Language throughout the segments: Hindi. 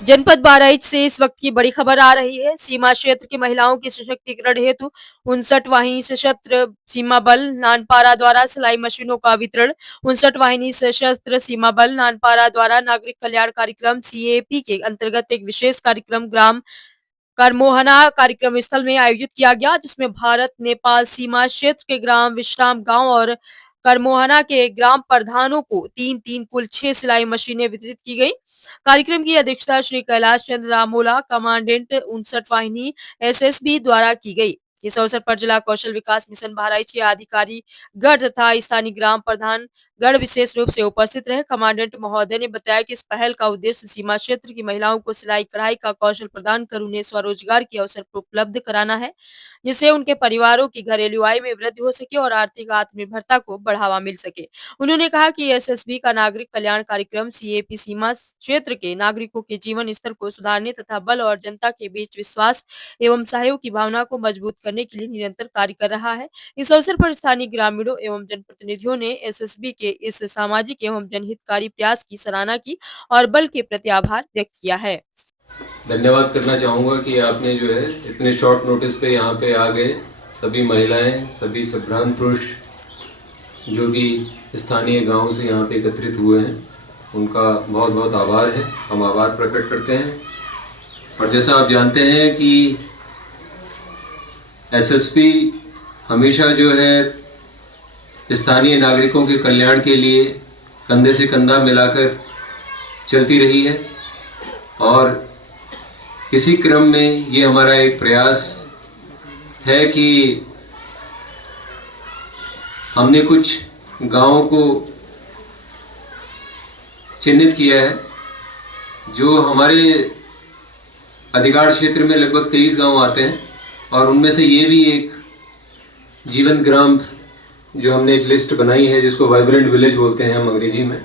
जनपद बहराइच से इस वक्त की बड़ी खबर आ रही है। सीमा क्षेत्र की महिलाओं के सशक्तिकरण हेतु 59 वाहिनी सशस्त्र सीमा बल नानपारा द्वारा सिलाई मशीनों का वितरण। 59 वाहिनी सशस्त्र सीमा बल नानपारा द्वारा नागरिक कल्याण कार्यक्रम सीएपी के अंतर्गत एक विशेष कार्यक्रम ग्राम करमोहना कार्यक्रम स्थल में आयोजित किया गया, जिसमें भारत नेपाल सीमा क्षेत्र के ग्राम विश्राम गांव और करमोहना के ग्राम प्रधानों को तीन तीन कुल 6 सिलाई मशीनें वितरित की गई। कार्यक्रम की अध्यक्षता श्री कैलाश चंद्र रामोला, कमांडेंट 59 वाहिनी एसएसबी द्वारा की गई। इस अवसर पर जिला कौशल विकास मिशन बहराइच के अधिकारी गढ़ तथा स्थानीय ग्राम प्रधान गढ़ विशेष रूप से उपस्थित रहे। कमांडेंट महोदय ने बताया कि इस पहल का उद्देश्य सीमा क्षेत्र की महिलाओं को सिलाई कढ़ाई का कौशल प्रदान कर उन्हें स्वरोजगार के अवसर उपलब्ध कराना है, जिससे उनके परिवारों की घरेलू आय में वृद्धि हो सके और आर्थिक आत्मनिर्भरता को बढ़ावा मिल सके। उन्होंने कहा कि एसएसबी का नागरिक कल्याण कार्यक्रम सीएपी सीमा क्षेत्र के नागरिकों के जीवन स्तर को सुधारने तथा बल और जनता के बीच विश्वास एवं सहयोग की भावना को मजबूत करने के लिए निरंतर कार्य कर रहा है। इस अवसर पर स्थानीय ग्रामीणों एवं जनप्रतिनिधियों ने एसएसबी के इस सामाजिक एवं जनहितकारी प्रयास की सराहना की और बल के प्रति आभार व्यक्त किया है। धन्यवाद करना चाहूँगा कि आपने जो है इतने शॉर्ट नोटिस पे यहाँ पे आ गए। सभी महिलाएं, सभी सभ्रांत पुरुष जो भी स्थानीय गांव से यहाँ पे एकत्रित हुए हैं, उनका बहुत बहुत आभार है। हम आभार प्रकट करते हैं। और जैसा आप जानते हैं कि एसएसपी हमेशा जो है स्थानीय नागरिकों के कल्याण के लिए कंधे से कंधा मिलाकर चलती रही है, और इसी क्रम में ये हमारा एक प्रयास है कि हमने कुछ गांवों को चिन्हित किया है जो हमारे अधिकार क्षेत्र में लगभग 23 गांव आते हैं, और उनमें से ये भी एक जीवंत ग्राम जो हमने एक लिस्ट बनाई है जिसको वाइब्रेंट विलेज बोलते हैं हम अंग्रेजी में,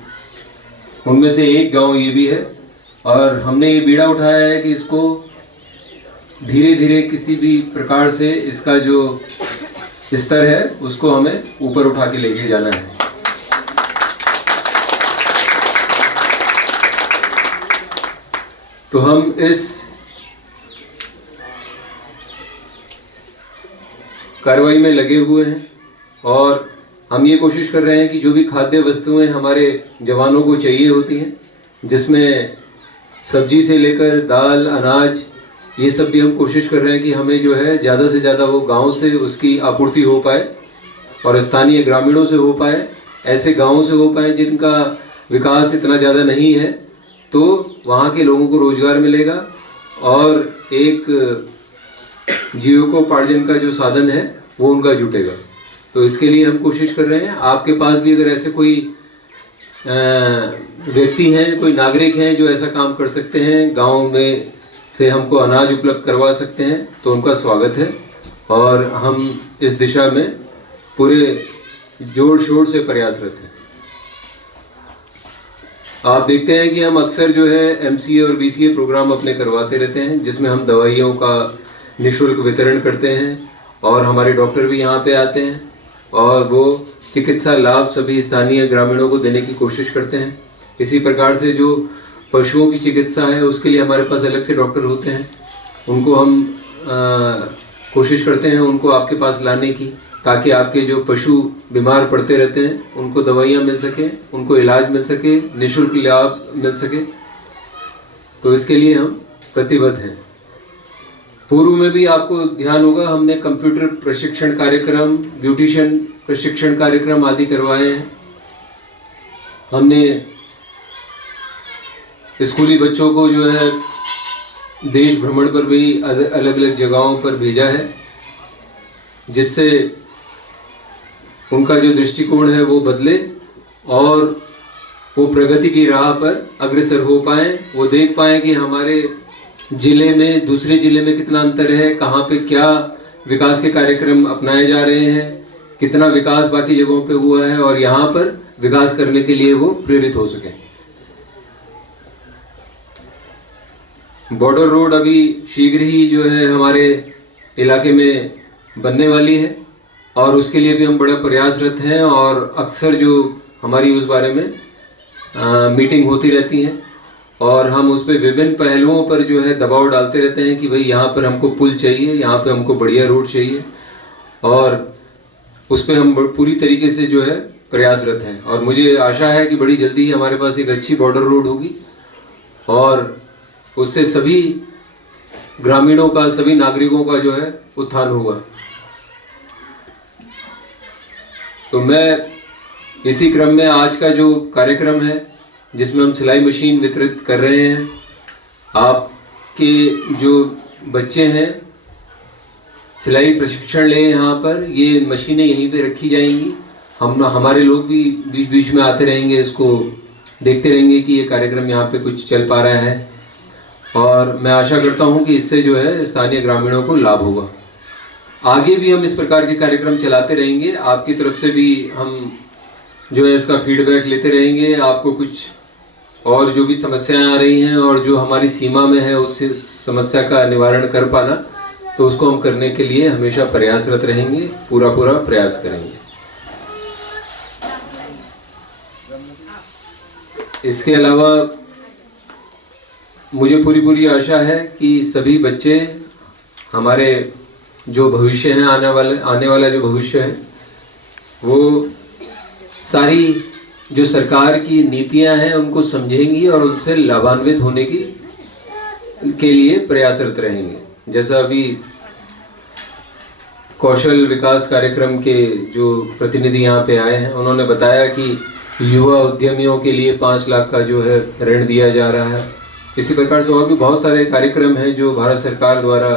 उनमें से एक गांव ये भी है। और हमने ये बीड़ा उठाया है कि इसको धीरे धीरे किसी भी प्रकार से इसका जो स्तर है उसको हमें ऊपर उठा के लेके जाना है। तो हम इस कार्रवाई में लगे हुए हैं, और हम ये कोशिश कर रहे हैं कि जो भी खाद्य वस्तुएं हमारे जवानों को चाहिए होती हैं, जिसमें सब्जी से लेकर दाल, अनाज, ये सब भी हम कोशिश कर रहे हैं कि हमें जो है ज़्यादा से ज़्यादा वो गांव से उसकी आपूर्ति हो पाए और स्थानीय ग्रामीणों से हो पाए, ऐसे गांवों से हो पाए जिनका विकास इतना ज़्यादा नहीं है, तो वहाँ के लोगों को रोजगार मिलेगा और एक जीविकोपार्जन का जो साधन है वो उनका जुटेगा। तो इसके लिए हम कोशिश कर रहे हैं। आपके पास भी अगर ऐसे कोई व्यक्ति हैं, कोई नागरिक हैं जो ऐसा काम कर सकते हैं, गांव में से हमको अनाज उपलब्ध करवा सकते हैं, तो उनका स्वागत है। और हम इस दिशा में पूरे जोर शोर से प्रयासरत हैं। आप देखते हैं कि हम अक्सर जो है एमसीए और बीसीए प्रोग्राम अपने करवाते रहते हैं, जिसमें हम दवाइयों का निःशुल्क वितरण करते हैं, और हमारे डॉक्टर भी यहाँ पे आते हैं और वो चिकित्सा लाभ सभी स्थानीय ग्रामीणों को देने की कोशिश करते हैं। इसी प्रकार से जो पशुओं की चिकित्सा है उसके लिए हमारे पास अलग से डॉक्टर होते हैं, उनको हम कोशिश करते हैं उनको आपके पास लाने की, ताकि आपके जो पशु बीमार पड़ते रहते हैं उनको दवाइयाँ मिल सके, उनको इलाज मिल सके, निःशुल्क लाभ मिल सके। तो इसके लिए हम प्रतिबद्ध हैं। पूर्व में भी आपको ध्यान होगा हमने कंप्यूटर प्रशिक्षण कार्यक्रम, ब्यूटिशियन प्रशिक्षण कार्यक्रम आदि करवाए हैं। हमने स्कूली बच्चों को जो है देश भ्रमण पर भी अलग अलग जगहों पर भेजा है, जिससे उनका जो दृष्टिकोण है वो बदले और वो प्रगति की राह पर अग्रसर हो पाएं। वो देख पाएं कि हमारे जिले में दूसरे जिले में कितना अंतर है, कहाँ पे क्या विकास के कार्यक्रम अपनाए जा रहे हैं, कितना विकास बाकी जगहों पे हुआ है, और यहाँ पर विकास करने के लिए वो प्रेरित हो सके। बॉर्डर रोड अभी शीघ्र ही जो है हमारे इलाके में बनने वाली है, और उसके लिए भी हम बड़ा प्रयासरत हैं, और अक्सर जो हमारी उस बारे में मीटिंग होती रहती हैं। और हम उस पर विभिन्न पहलुओं पर जो है दबाव डालते रहते हैं कि भाई यहाँ पर हमको पुल चाहिए, यहाँ पे हमको बढ़िया रोड चाहिए, और उस पर हम पूरी तरीके से जो है प्रयासरत हैं। और मुझे आशा है कि बड़ी जल्दी ही हमारे पास एक अच्छी बॉर्डर रोड होगी और उससे सभी ग्रामीणों का, सभी नागरिकों का जो है उत्थान होगा। तो मैं इसी क्रम में आज का जो कार्यक्रम है जिसमें हम सिलाई मशीन वितरित कर रहे हैं, आपके जो बच्चे हैं सिलाई प्रशिक्षण लें यहाँ पर, ये मशीनें यहीं पे रखी जाएंगी। हमारे लोग भी बीच बीच में आते रहेंगे, इसको देखते रहेंगे कि ये कार्यक्रम यहाँ पे कुछ चल पा रहा है, और मैं आशा करता हूँ कि इससे जो है स्थानीय ग्रामीणों को लाभ होगा। आगे भी हम इस प्रकार के कार्यक्रम चलाते रहेंगे, आपकी तरफ से भी हम जो है इसका फीडबैक लेते रहेंगे। आपको कुछ और जो भी समस्याएं आ रही हैं और जो हमारी सीमा में है उस समस्या का निवारण कर पाना, तो उसको हम करने के लिए हमेशा प्रयासरत रहेंगे, पूरा प्रयास करेंगे। इसके अलावा मुझे पूरी आशा है कि सभी बच्चे, हमारे जो भविष्य है, आने वाला जो भविष्य है, वो सारी जो सरकार की नीतियां हैं उनको समझेंगी और उनसे लाभान्वित होने के लिए प्रयासरत रहेंगे। जैसा अभी कौशल विकास कार्यक्रम के जो प्रतिनिधि यहाँ पे आए हैं, उन्होंने बताया कि युवा उद्यमियों के लिए 5 लाख का जो है ऋण दिया जा रहा है। इसी प्रकार से और भी बहुत सारे कार्यक्रम हैं जो भारत सरकार द्वारा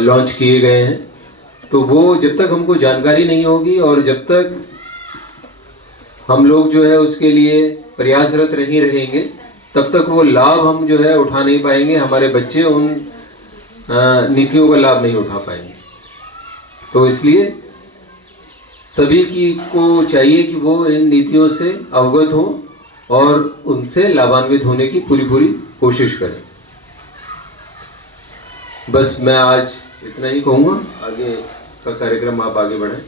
लॉन्च किए गए हैं। तो वो जब तक हमको जानकारी नहीं होगी और जब तक हम लोग जो है उसके लिए प्रयासरत नहीं रहेंगे, तब तक वो लाभ हम जो है उठा नहीं पाएंगे, हमारे बच्चे उन नीतियों का लाभ नहीं उठा पाएंगे। तो इसलिए सभी को चाहिए कि वो इन नीतियों से अवगत हो और उनसे लाभान्वित होने की पूरी कोशिश करें। बस मैं आज इतना ही कहूँगा, आगे का कार्यक्रम आप आगे बढ़ाएं।